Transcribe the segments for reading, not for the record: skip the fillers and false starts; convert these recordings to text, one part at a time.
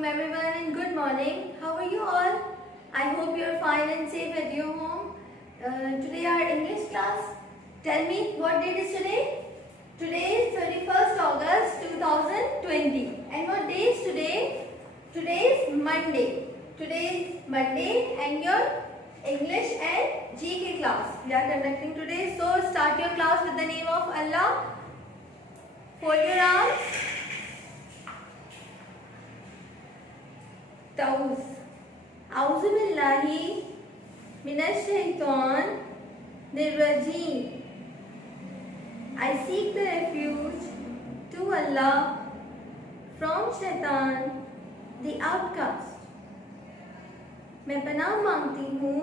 welcome everyone and good morning. How are you all? I hope you are fine and safe at your home. Today our English class. Tell me what date is today? Today is 31st August 2020. And what day is today? Today is Monday. Today is Monday and your English and GK class we are conducting today. So start your class with the name of Allah. Fold your arms. Tauz. Auzu billahi minash shaitan nirrajim. I seek the refuge to Allah from shaitan, the outcast. मैं पनाह मांगती हूँ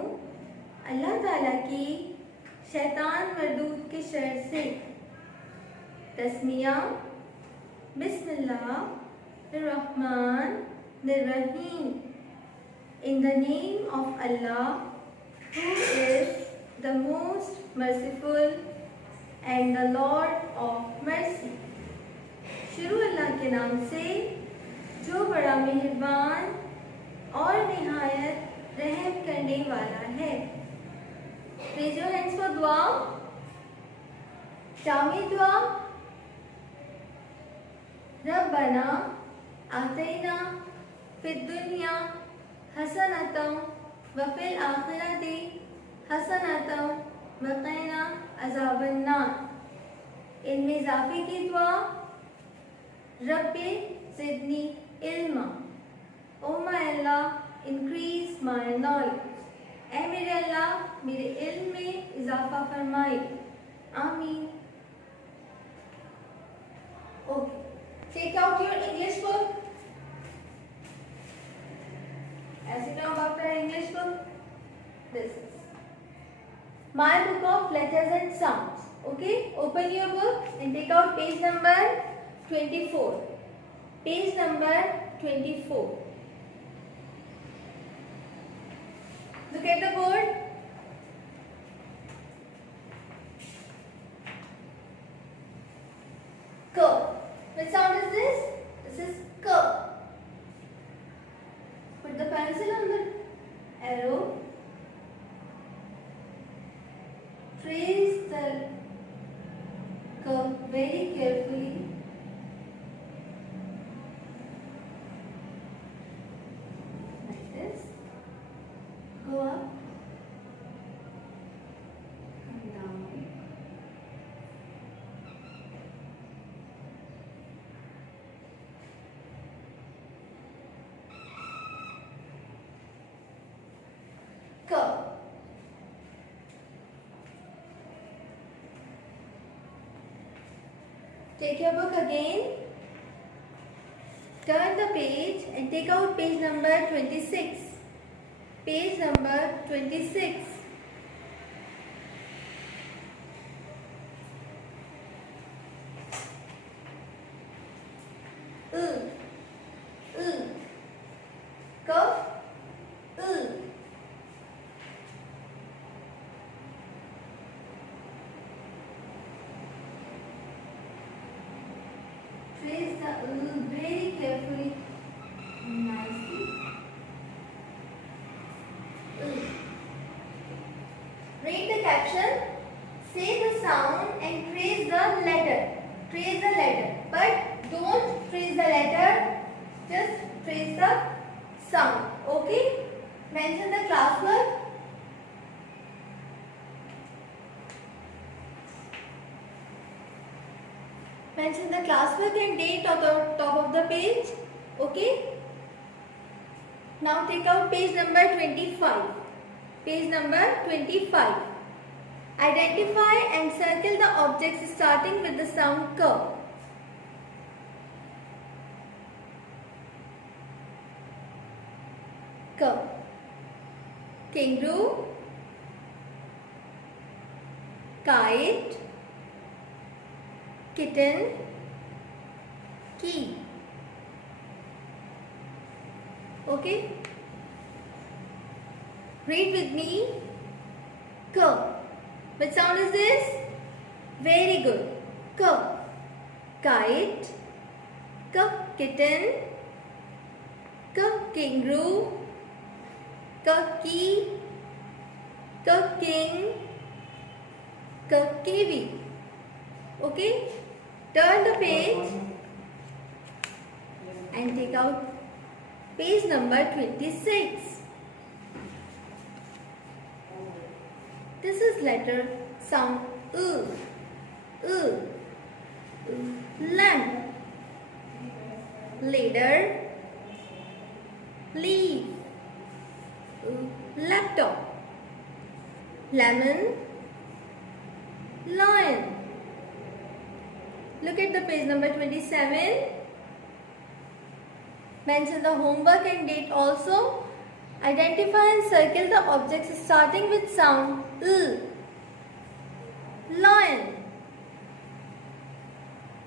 अल्लाह ताला की शैतान मरदूद के sir से. तस्मिया बिस्मिल्लाहिर्रहमानिर्रहीम. In the name of Allah, who is the most merciful and the Lord of mercy. शुरू अल्लाह के नाम से जो बड़ा मेहरबान और निहायत रहम करने वाला है. Raise your hands for दुआ. जामी दुआ. रब्बना आतैना फिद दुनिया हसनतम व फिल आखिरति हसनतम व क़िना अज़ाबन्नार. इनमें इजाफे की दुआ. रब्बी ज़िदनी इल्मा. Oh my Allah increase my knowledge. ऐ मेरे अल्लाह मेरे इल्म में इजाफा फरमाए. आमीन. Okay, take out your English book. As you know about our English book, this is my book of letters and sounds. Okay, open your book and take out page number 24. Page number 24. Look at the board. K. What sound is this? This is K. Put the pencil on the arrow. Trace the curve very carefully. Like this. Go up. Come down. Curve. Take your book again, turn the page and take out page number 26. Page number 26. Curve. Trace the very carefully and nicely. Read the caption. Say the sound and trace the letter. Trace the letter, but don't trace the letter. Just trace the sound. Okay? Mention the classwork. Mention the classwork and date on the top of the page. Okay? Now take out page number 25. Page number 25. Identify and circle the objects starting with the sound K. K. Kangaroo. Kite. Kitten. Key. Okay? Read with me. K. What sound is this? Very good. K. Kite. K. Kitten. kangaroo, key, king, kiwi. Okay, turn the page and take out page number 26. This is letter sound lamp, ladder, leaf, laptop, lemon, lion. Look at the page number 27. Mention the homework and date also. Identify and circle the objects starting with sound L. Lion,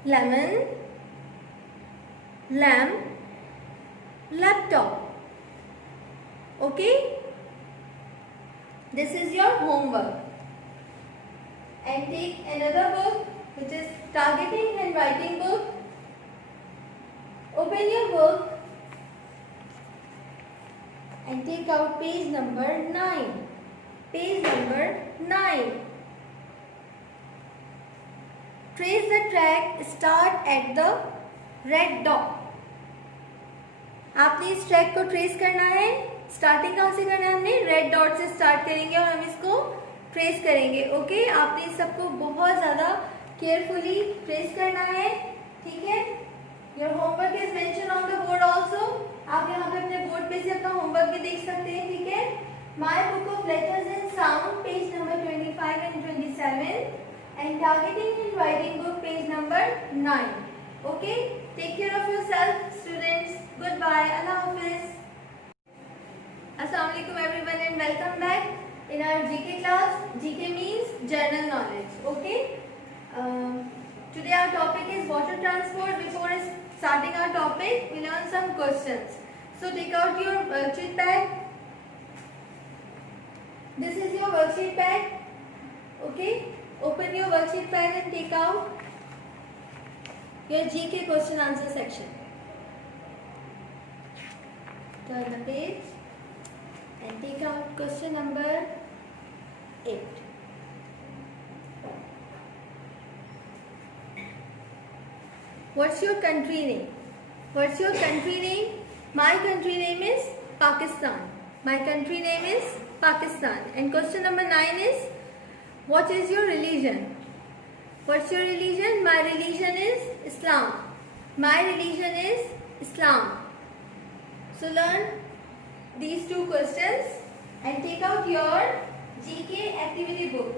lemon, lamp, laptop. Okay? This is your homework. And take another book, which is targeting and writing book. Open your book and take out page number 9. Page number 9. Trace the track, start at the red dot. आपने इस track को trace करना है. Starting कहाँ से करना है हमने? रेड डॉट से स्टार्ट करेंगे और हम इसको ट्रेस करेंगे. ओके, आपने इस सबको बहुत ज़्यादा केयरफुली ट्रेस करना है. ठीक है. Your homework is mention on the board also. आप यहाँ पे अपने बोर्ड पे से अपना होमवर्क भी देख सकते हैं. ठीक है. My book of letters and sound page number 25 and 27 and targeting and writing book page number 9. Okay, take care of yourself students. Goodbye. Allah Hafiz. Assalamu alaikum everyone and welcome back in our GK class. GK means general knowledge. Okay, today our topic is water transport. Before starting our topic, we learn some questions. So take out your worksheet pad. This is your worksheet pad. Okay, open your worksheet pad and take out your GK question answer section. Turn the page and take out question number 8. What's your country name? What's your country name? My country name is Pakistan. My country name is Pakistan. And question number 9 is, what is your religion? What's your religion? My religion is Islam. My religion is Islam. So learn these two questions and take out your GK activity book.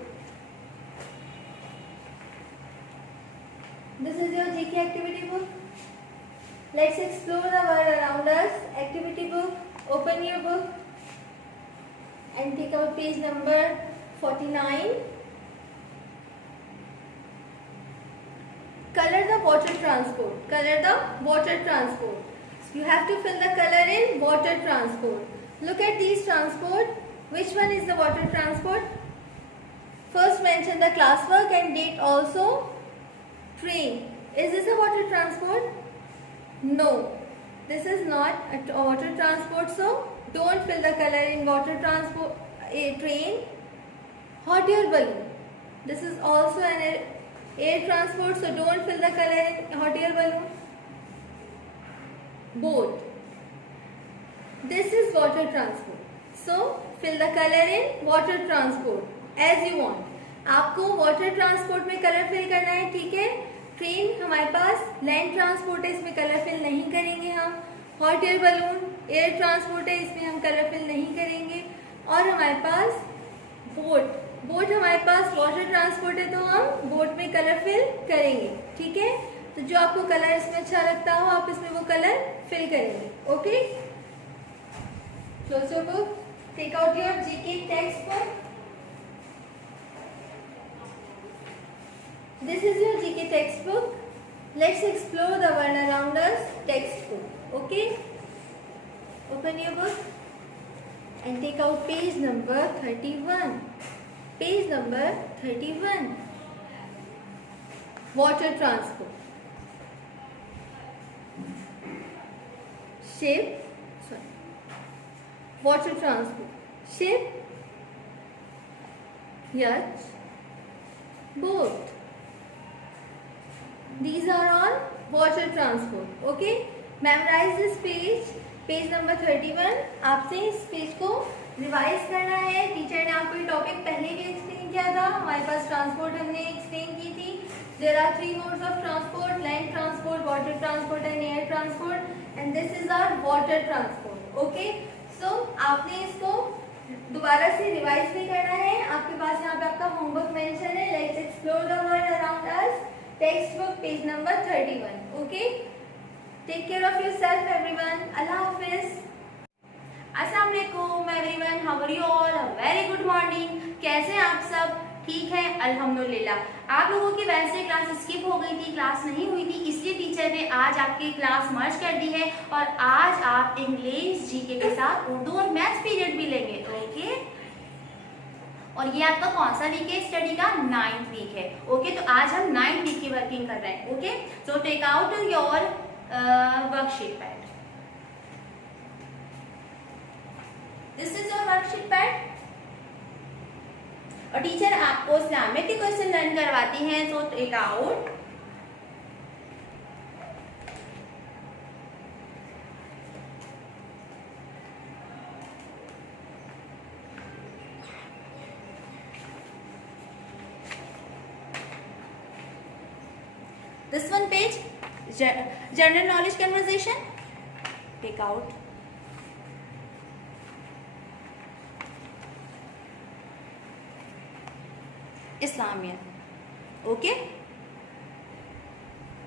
This is your GK activity book. Let's explore the world around us. Activity book. Open your book and take out page number 49. Color the water transport. Color the water transport. So you have to fill the color in water transport. Look at these transport. Which one is the water transport? First mention the classwork and date also. Train. Is this a water transport? No. This is not a water transport, so don't fill the color in water transport. Train. Hot air balloon. This is also an air transport, so don't fill the color in hot air balloon. Boat. This is water transport, so fill the color in water transport as you want. आपको water transport में color fill करना है. ठीक है. Train हमारे पास land transport है, इसमें colour fill नहीं करेंगे हम. Hot air balloon air transport है, इसमें हम कलर फिल नहीं करेंगे. और हमारे पास बोट हमारे पास वाटर ट्रांसपोर्ट है, तो हम बोट में कलर फिल करेंगे. ठीक है. तो जो आपको कलर इसमें अच्छा लगता हो आप इसमें वो कलर फिल करेंगे. Okay. Close your book. Take out your GK text book. This is your GK textbook. Let's explore the world around us textbook. Okay. Open your book and take out page number 31. Page number 31. Water transport. Ship, water transport. Ship, yacht, boat. These are all water transport. Okay, memorize this page, page number 31. आपसे इस page को revise करना है. Teacher ने आपको ये topic पहले भी एक्सप्लेन किया था. हमारे पास ट्रांसपोर्ट हमने एक्सप्लेन की थी. There are 3 modes of transport, land transport, water transport and air transport, and this is our water transport. Okay, so आपने इसको दोबारा से रिवाइज भी करना है. आपके पास यहाँ पे आपका होमवर्क मेंशन है. Let's explore the world around us, textbook, page number 31. Okay, take care of yourself everyone. Allah हाफिज. अस्सलाम वालेकुम everyone, how are you all? A very good morning. कैसे हैं आप सब? ठीक है, अल्हम्दुलिल्लाह. आप लोगों की वैसे क्लास स्किप हो गई थी, क्लास नहीं हुई थी, इसलिए टीचर ने आज आपकी क्लास मर्ज कर दी है और आज आप इंग्लिश, जीके के साथ उर्दू और मैथ्स पीरियड भी लेंगे. ओके, और ये आपका कौन सा वीक है स्टडी का? 9th वीक है. ओके, तो आज हम 9th वीक की वर्किंग कर रहे हैं. Okay, so take out your worksheet pad. This is your worksheet pad. और टीचर आपको इस्लामिक के क्वेश्चन लर्न करवाती हैं, so take out this one page, general knowledge conversation. Take out Islamian. Okay,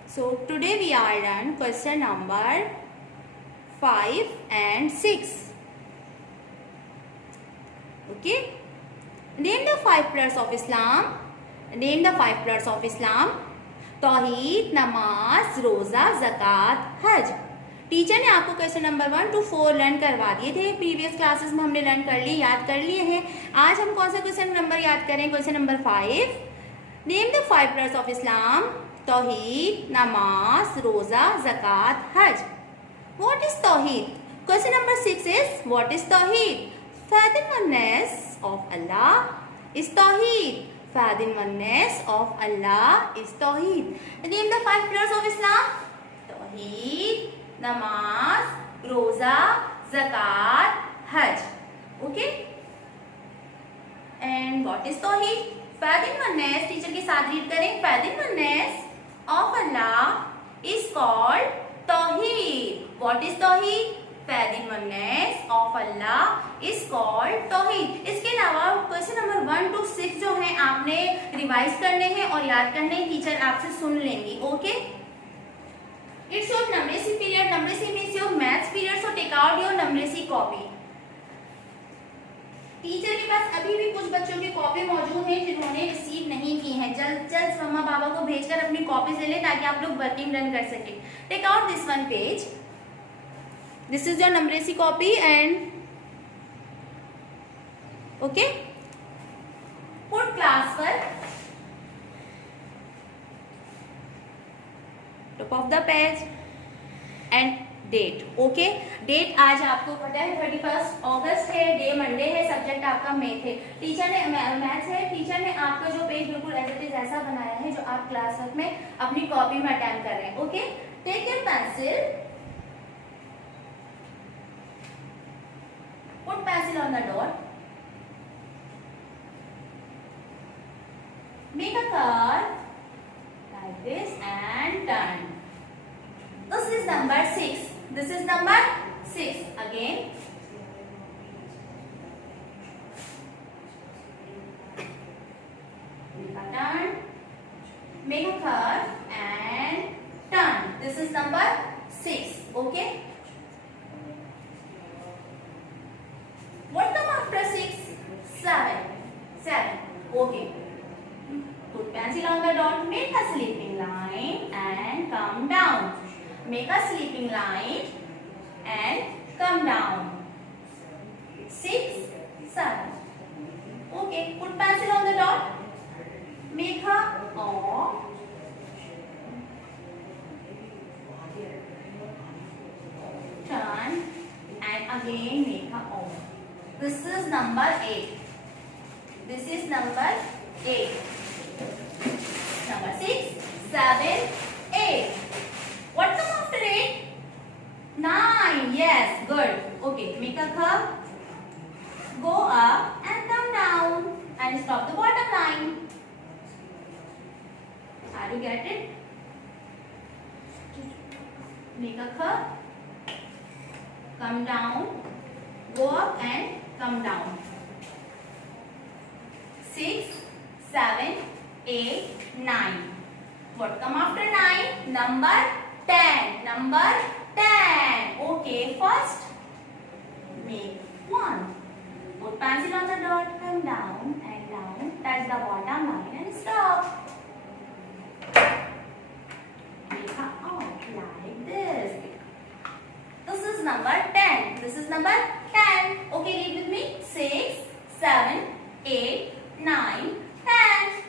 so today we are done question number 5 and 6. Okay, name the 5 pillars of Islam. Name the 5 pillars of Islam. तौहीद, नमाज, रोजा, ज़कात, हज. Teacher ने आपको question number 1 to 4 learn करवा दिए थे. Previous classes में हमने लर्न कर लिए, याद कर लिए हैं. आज हम कौन सा क्वेश्चन नंबर याद करें? Question number 5. Name the 5 pillars of Islam. तौहीद, नमाज, रोजा, ज़कात, हज. व्हाट इज तौहीद? Question number 6 is what is तौहीद? faith in oneness of Allah is tawheed. Faith in oneness of Allah is tawheed. Name the 5 pillars of Islam. Tawheed, namaz, roza, zakat, hajj. Okay. And what is tawheed? Faith in oneness. Teacher के साथ read करें. Faith in oneness of Allah is called tawheed. What is tawheed? faith in oneness of Allah is called तौहीद. इसके अलावा question number 1 to 6 जो है आपने revise करने हैं और याद करने हैं. टीचर आपसे सुन लेंगी. Okay, it's your numeracy period. Numeracy means your maths period, so take out your numeracy copy. Teacher के पास अभी भी कुछ बच्चों की कॉपी मौजूद है जिन्होंने रिसीव नहीं की है. जल्द जल्द मम्मा पापा को भेजकर अपनी कॉपी ले लें ताकि आप लोग वर्किंग रन कर सके. Take out this one page. This is your numeracy copy and okay. Put class work top of the page and date. Okay, date आज आपको पता है 31 अगस्त है, डे मंडे है, सब्जेक्ट आपका मैथ है. टीचर ने मैथ्स है. टीचर ने आपका जो पेज बिल्कुल एज इट इज ऐसा बनाया है जो आप क्लास वर्क में अपनी कॉपी में अटेम्प्ट कर रहे हैं. Okay, take your pencil. Put pencil on the dot. Make a curve like this and turn. This is number 6. This is number 6. Again. Make a turn. Make a curve and turn. This is number 6. Okay. What come after 6? 7. 7. Okay. Put pencil on the dot. Make a sleeping line and come down. Make a sleeping line and come down. 6, 7. Okay. Put pencil on the dot. Make a O. Turn and again make a O. This is number 8. This is number 8. Number 6, 7, 8. What comes after 8? 9. Yes, good. Okay, make a curve. Go up and come down and stop the bottom line. How do you get it? Make a curve. Come down. Go up and come down. 6, 7, 8, 9. What come after 9? Number 10. Number 10. Okay, first make 1. Put pencil on the dot, come down and down, touch the bottom line and stop. Make a arc like this. This is number 10. This is number 10. Okay, read with me. 6, 7, 8, 9, 10.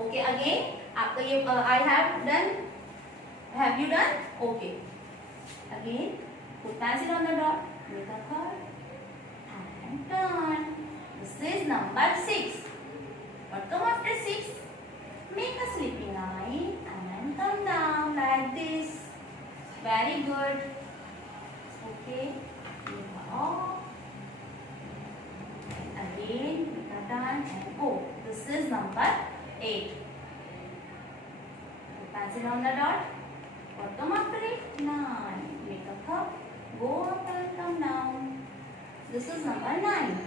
Okay, again. आपका ये I have done. Have you done? Okay. Again, put pencil on the dot. Make a curve and turn. This is number 6. What come after 6? Make a sleeping line and come down like this. Very good. Okay. Make a off. Again, make a turn and go. This is number 8. Put pencil on the dot. What come after it? 9. Make a curve. Go up and come down. This is number 9.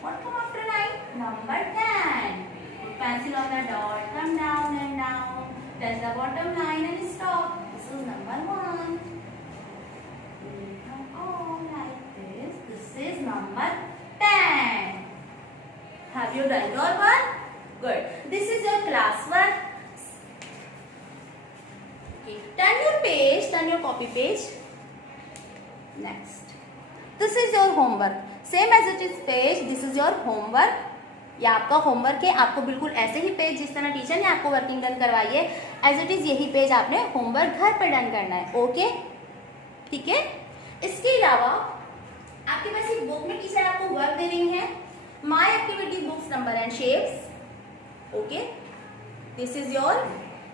What come after 9? Number 10. Put pencil on the dot. Come down and down. Touch the bottom line and stop. This is number 1. Come on like this. This is number 10. Have you done your work? Good. This is your class work. Turn your page, turn your copy page. Next. This is your homework. Same as it is page, this is your homework. ये आपका homework है. आपको बिल्कुल ऐसे ही page जिस तरह teacher ने आपको वर्किंग डन करवाई है एज इट इज यही पेज आपने होमवर्क घर पर डन करना है. ओके, ठीक है. इसके अलावा आपके पास एक बुक में टीचर आपको वर्क दे रही है. My activity books number and shapes. Okay, this is your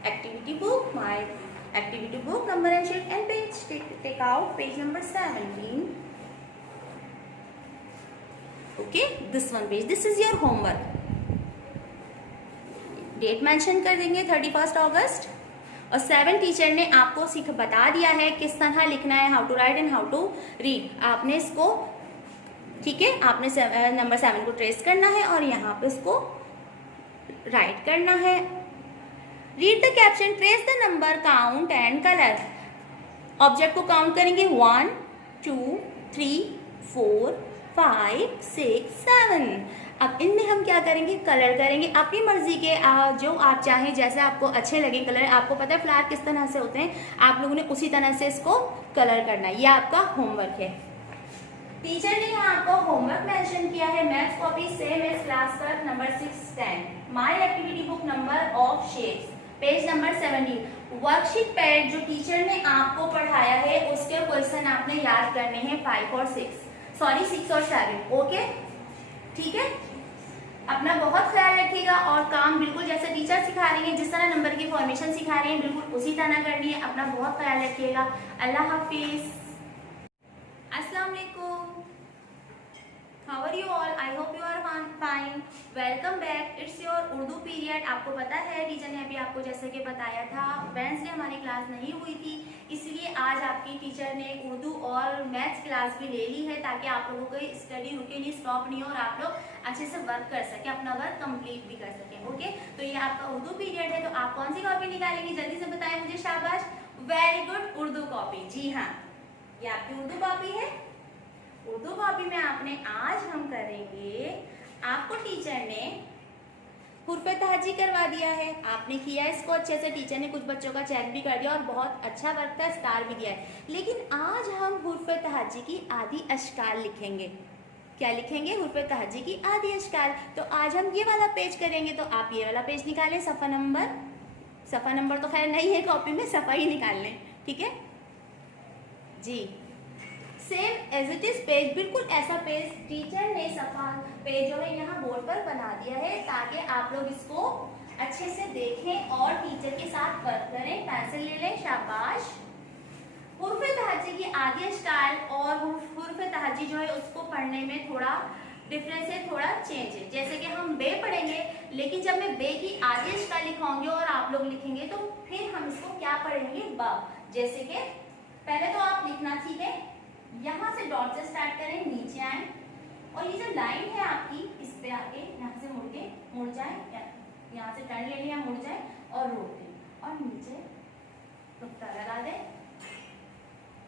activity book. My activity book number and sheet and page. Take out page number 17. Okay, this one page. This is your homework. Date mention कर देंगे 31 अगस्त. और 7 teacher ने आपको बता दिया है किस तरह लिखना है, how to write and how to read. आपने इसको, ठीक है, आपने नंबर 7 को ट्रेस करना है और यहाँ पे इसको राइट करना है. Read the caption, trace the number, count and color. Object को काउंट करेंगे 1, 2, 3, 4, 5, 6, 7. अब इनमें हम क्या करेंगे, कलर करेंगे अपनी मर्जी के. जो आप चाहें, जैसे आपको अच्छे लगे कलर. आपको पता है फ्लावर किस तरह से होते हैं, आप लोगों ने उसी तरह से इसको कलर करना है. ये आपका होमवर्क है. टीचर ने यहाँ आपको होमवर्क मेंशन किया है. Maths copy same as class work number 6, 10. My activity book number of shapes page number 17. Worksheet pad जो टीचर ने आपको पढ़ाया है उसके क्वेश्चन आपने याद करने हैं 5 और 6. सॉरी 6 और 7. ओके, ठीक है. अपना बहुत ख्याल रखिएगा और काम बिल्कुल जैसे टीचर सिखा रही है, जिस तरह नंबर की फॉर्मेशन सिखा रही है बिल्कुल उसी तरह करनी है. अपना बहुत ख्याल रखिएगा. अल्लाह हाफिज. अस्सलाम वालेकुम. How are you all? I hope you are fine. Welcome back. It's your Urdu period. आपको पता है टीचर ने अभी आपको जैसे कि बताया था वेडनेसडे हमारी क्लास नहीं हुई थी, इसलिए आज आपकी टीचर ने उर्दू और मैथ्स क्लास भी ले ली है ताकि आप लोगों को स्टडी रुके नहीं, स्टॉप नहीं हो और आप लोग अच्छे से वर्क कर सकें, अपना वर्क कंप्लीट भी कर सकें. ओके, तो ये आपका उर्दू पीरियड है. तो आप कौन सी कॉपी निकालेंगे जल्दी से बताएं मुझे. शाबाश, वेरी गुड. उर्दू कॉपी. जी हाँ, ये आपकी उर्दू कॉपी है. उर्दू कॉपी में आपने आज हम करेंगे, आपको टीचर ने हुर्फ तहज्जी करवा दिया है. आपने किया इसको अच्छे से. टीचर ने कुछ बच्चों का चेक भी कर दिया और बहुत अच्छा वर्क था, स्टार भी दिया है. लेकिन आज हम हुर्फ तहज्जी की आधी अशकाल लिखेंगे. क्या लिखेंगे? हुर्फ तहज्जी की आधी अशकाल. तो आज हम ये वाला पेज करेंगे. तो आप ये वाला पेज निकालें. सफ़ा नंबर तो खैर नहीं है कॉपी में, सफ़ा ही निकाल लें. ठीक है जी. Same as it is page, बिल्कुल ऐसा पेज टीचर ने सफा पेज जो है यहाँ बोर्ड पर बना दिया है ताकि आप लोग इसको अच्छे से देखें और टीचर के साथ वर्क करें। पेंसिल ले लें, शाबाश। हुर्फ तहज्जी की आगे स्टाइल और हुर्फ तहज्जी जो है उसको पढ़ने में थोड़ा डिफरेंस है, थोड़ा चेंज है। जैसे कि हम बे पढ़ेंगे, लेकिन जब मैं बे की आगे स्टाइल लिखाऊंगी और आप लोग लिखेंगे तो फिर हम इसको क्या पढ़ेंगे, बा। जैसे कि पहले तो आप लिखना सीखें, यहाँ से डॉट से स्टार्ट करें, नीचे आए और ये जो लाइन है आपकी इस पे आके यहाँ से मुड़ जाए, यहाँ से टर्न ले लिया, मुड़ जाए और रोक दें और नीचे नुक्ता लगा दें।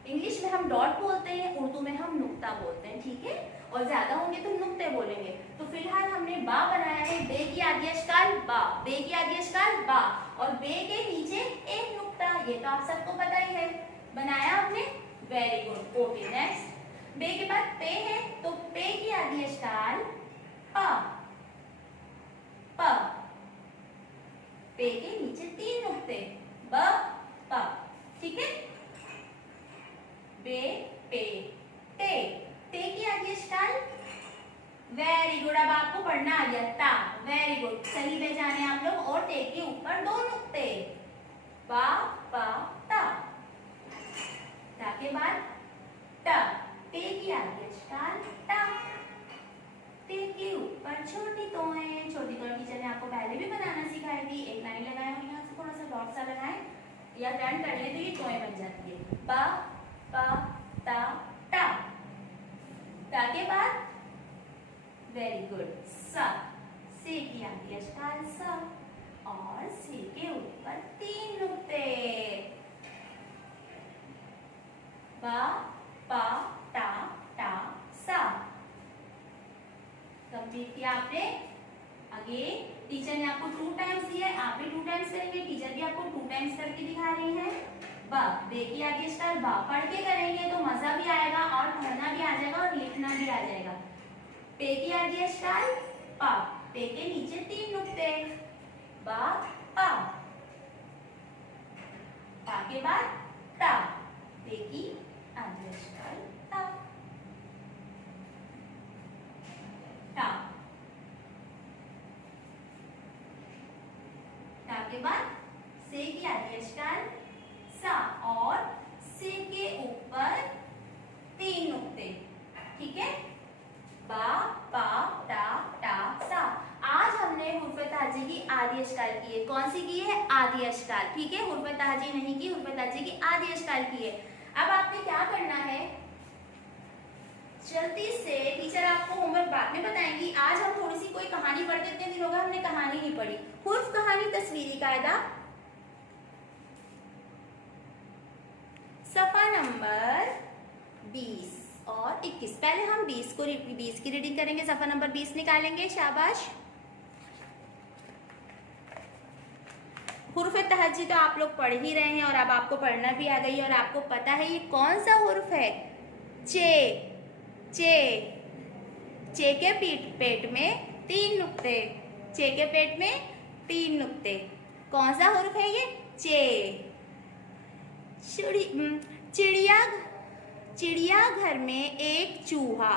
इंग्लिश में हम डॉट बोलते हैं, उर्दू में हम नुक्ता बोलते हैं, ठीक है। और ज्यादा होंगे तो नुक्ते बोलेंगे। तो फिलहाल हमने बा बनाया है, बे की आगे अश्काल बा, बे की आगे अश्काल बा और बे के नीचे एक नुक्ता, ये तो आप सबको पता ही है। बनाया आपने, वेरी गुड। ओके नेक्स्ट, बे के बाद पे है तो पे की आगे अश्काल पा, पा, पे के नीचे तीन नुक्ते, ब पा, ठीक है। बे पे टे, टे की आगे स्टाइल, वेरी गुड। अब आपको पढ़ना आ गया ता, वेरी गुड, सही पे जाने आप लोग। और टे के ऊपर दो नुक्ते, पा पा ता, ता के बाद टा, टे की आगे स्टाइल टा, टे के ऊपर छोटी तोएं, छोटी तो टीचर ने आपको पहले भी बनाना सिखाई थी। एक लाइन लगाए और यहाँ से थोड़ा सा डॉट सा लगाए या टर्न कर ले तो ये तोएं बन जाती है। बा पा ता टा, ता के बाद वेरी गुड सा, से की आगे अश्काल सा और से के ऊपर तीन नुक्ते, बा पा ता टा सा। कंप्लीट किया आपने। आगे टीचर ने आपको 2 टाइम्स दिया है, आप भी 2 टाइम्स करेंगे, टीचर भी आपको 2 टाइम्स करके दिखा रही है। बा, बे की आगे स्टाइल बा, पढ़ के करेंगे तो मजा भी आएगा और पढ़ना भी आ जाएगा और लिखना भी आ जाएगा। पे की आगे स्टाइल पा, पे के नीचे तीन नुक्ते, बा पा, पा के बाद ता, पे की आगे स्टाइल ता, ता, ता के बाद से की आगे स्टाइल सा और से के ऊपर तीन नुक्ते, ठीक है। बा पा ता टा सा। आज हमने हुर्फ तहज्जी की आधी अश्काल की है। कौन सी की है, आधी अश्काल, ठीक है। हुर्फ तहज्जी नहीं की, हुर्फ तहज्जी की आधी अश्काल की है। अब आपने क्या करना है, जल्दी से, टीचर आपको होमवर्क बाद में बताएंगी। आज हम थोड़ी सी कोई कहानी पढ़ते, इतने दिन हो गए हमने कहानी नहीं पढ़ी। हुर्फ कहानी तस्वीरी कायदा, सफा नंबर 20 और 21। पहले हम 20 की रीडिंग करेंगे, सफा नंबर 20 निकालेंगे, शाबाश। हुर्फ तहज्जी तो आप लोग पढ़ ही रहे हैं और अब आपको पढ़ना भी आ गई और आपको पता है ये कौन सा हुर्फ है, चे। चे, चे के पेट में तीन नुक्ते, चे के पेट में तीन नुक्ते। कौन सा हुर्फ है ये, चे। चिड़ियाघर में एक चूहा,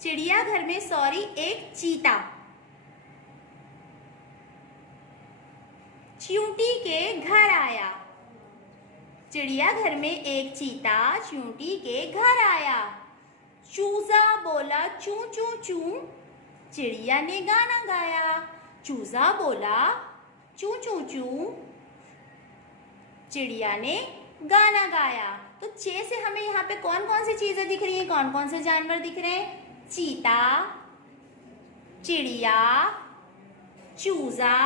चिड़ियाघर में सॉरी एक चीता चींटी के घर आया। चिड़ियाघर में एक चीता चींटी के घर आया। चूजा बोला चू चू चू, चिड़िया ने गाना गाया। चूजा बोला चू चू चू, चिड़िया ने गाना गाया। तो चे से हमें यहाँ पे कौन कौन सी चीजें दिख रही हैं, कौन कौन से जानवर दिख रहे हैं, चीता, चिड़िया, चूजा,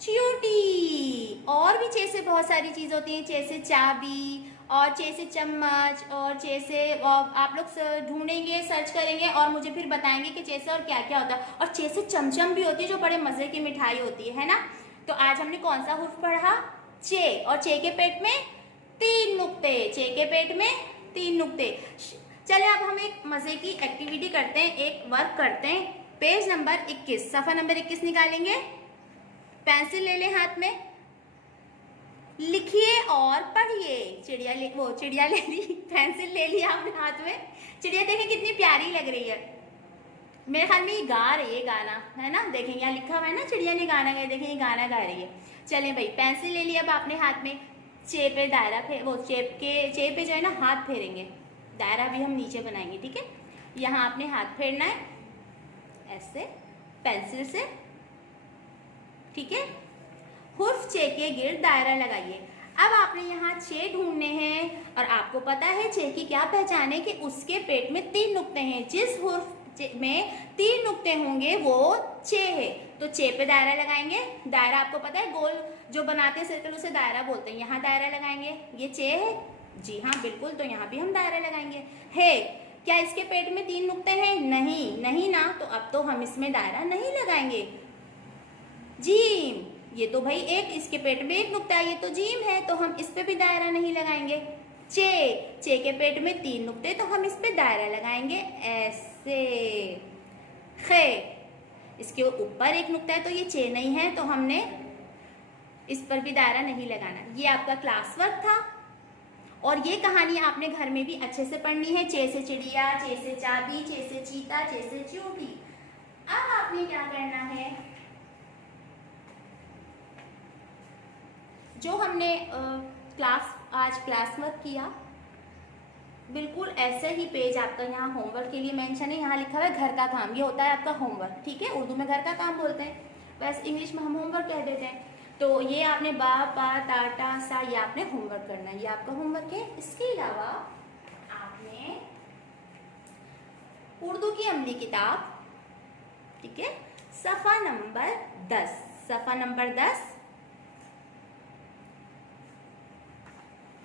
चींटी। और भी चे से बहुत सारी चीज होती हैं, चे से चाबी और चे से चम्मच और चे से आप लोग ढूंढेंगे, सर्च करेंगे और मुझे फिर बताएंगे कि चे से और क्या क्या होता है। और चे से चमचम भी होती है जो बड़े मजे की मिठाई होती है ना। तो आज हमने कौन सा हुर्फ पढ़ा, चे। और चे के पेट में तीन नुक्ते, चे के पेट में तीन नुक्ते। चले अब हम एक मजे की एक्टिविटी करते हैं, एक वर्क करते हैं। पेज नंबर 21, सफा नंबर 21 निकालेंगे। पेंसिल ले लें हाथ में, लिखिए और पढ़िए। चिड़िया ले ली, पेंसिल ले लिया अपने हाथ में। चिड़िया देखें कितनी प्यारी लग रही है, मेरे ख्याल में ये गा रही है गाना, है ना। देखें यहाँ लिखा हुआ है ना, चिड़िया ने गाना गाया, देखें ये गाना गा रही है। चलें भाई, पेंसिल ले लिया अब आपने हाथ में, चे पे दायरा चे पे जो है ना हाथ फेरेंगे, दायरा भी हम नीचे बनाएंगे, ठीक है। यहाँ आपने हाथ फेरना है ऐसे पेंसिल से, ठीक है। हुर्फ चे के गिर्द दायरा लगाइए। अब आपने यहाँ चे ढूंढने हैं और आपको पता है चे की क्या पहचान है कि उसके पेट में 3 नुक्ते हैं। जिस हुर्फ में 3 नुक्ते होंगे वो चे है, तो चे पे दायरा लगाएंगे। दायरा आपको पता है गोल जो बनाते हैं सर्कल उसे दायरा बोलते हैं। यहाँ दायरा लगाएंगे, ये चे है, जी हाँ बिल्कुल, तो यहाँ भी हम दायरा लगाएंगे। है क्या इसके पेट में 3 नुक्ते हैं? नहीं, नहीं ना, तो अब तो हम इसमें दायरा नहीं लगाएंगे। जीम, ये तो भाई इसके पेट में 1 नुक्ता है, ये तो जीम है, तो हम इस पे भी दायरा नहीं लगाएंगे। चे के पेट में 3 नुक्ते, तो हम इस पे दायरा लगाएंगे ऐसे। खे, इसके ऊपर 1 नुक्ता है, तो ये चे नहीं है, तो हमने इस पर भी दायरा नहीं लगाना। ये आपका क्लास वर्क था और ये कहानी आपने घर में भी अच्छे से पढ़नी है। चे से चिड़िया, चे से चाबी, चे से चीता, चे से चींटी। अब आपने क्या करना है, जो हमने आज क्लास वर्क किया, बिल्कुल ऐसे ही पेज आपका यहाँ होमवर्क के लिए मेंशन है। यहाँ लिखा हुआ है घर का काम, ये होता है आपका होमवर्क, ठीक है। उर्दू में घर का काम बोलते हैं, वैसे इंग्लिश में हम होमवर्क कह देते हैं। तो ये आपने बा पा ता टा सा, ये आपने होमवर्क करना है, ये आपका होमवर्क है। इसके अलावा आपने उर्दू की अमली किताब, ठीक है, सफ़ा नंबर 10, सफ़ा नंबर 10,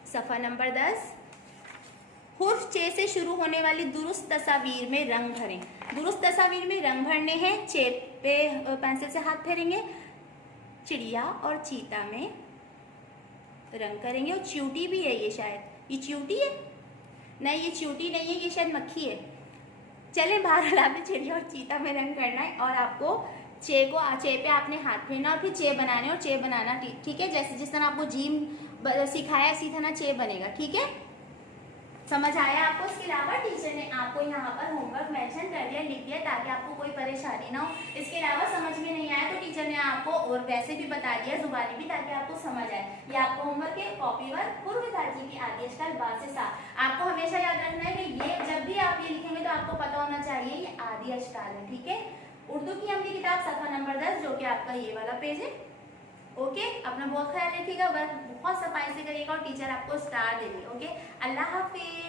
सफ़ा नंबर 10, हुर्फ चे से शुरू होने वाली दुरुस्त तस्वीर में रंग भरें। दुरुस्त तस्वीर में रंग भरने हैं, चे पे पेंसिल से हाथ फेरेंगे, चिड़िया और चीता में रंग करेंगे। और चींटी भी है, ये शायद ये चींटी है, नहीं ये चींटी नहीं है, ये शायद मक्खी है। चलें बहरहाल आपने चिड़िया और चीता में रंग करना है और आपको चे पे आपने हाथ फेरना और फिर चे बनाने और चे बनाना, ठीक है। जैसे जिस तरह आपको जीम सिखाया इसी तरह चे बनेगा, ठीक है। समझ आया आपको? इसके अलावा टीचर ने आपको यहाँ पर होमवर्क मेंशन कर दिया, लिख दिया, ताकि आपको कोई परेशानी ना हो। इसके अलावा समझ में नहीं आया तो टीचर ने आपको और वैसे भी बता दिया जुबानी भी, ताकि आपको समझ आए। ये आपको होमवर्क है, कॉपी वर्क, पूर्व ताजी की आदि अश्काल बा से सा। आपको हमेशा याद रखना है कि ये जब भी आप ये लिखेंगे तो आपको पता होना चाहिए ये आदि अश्काल है, ठीक है। उर्दू की अमली किताब सफ़ा नंबर 10, जो कि आपका ये वाला पेज है। ओके, अपना बहुत ख्याल रखिएगा, वर्क बहुत सफाई से करिएगा और टीचर आपको स्टार देगी। ओके, अल्लाह हाफिज।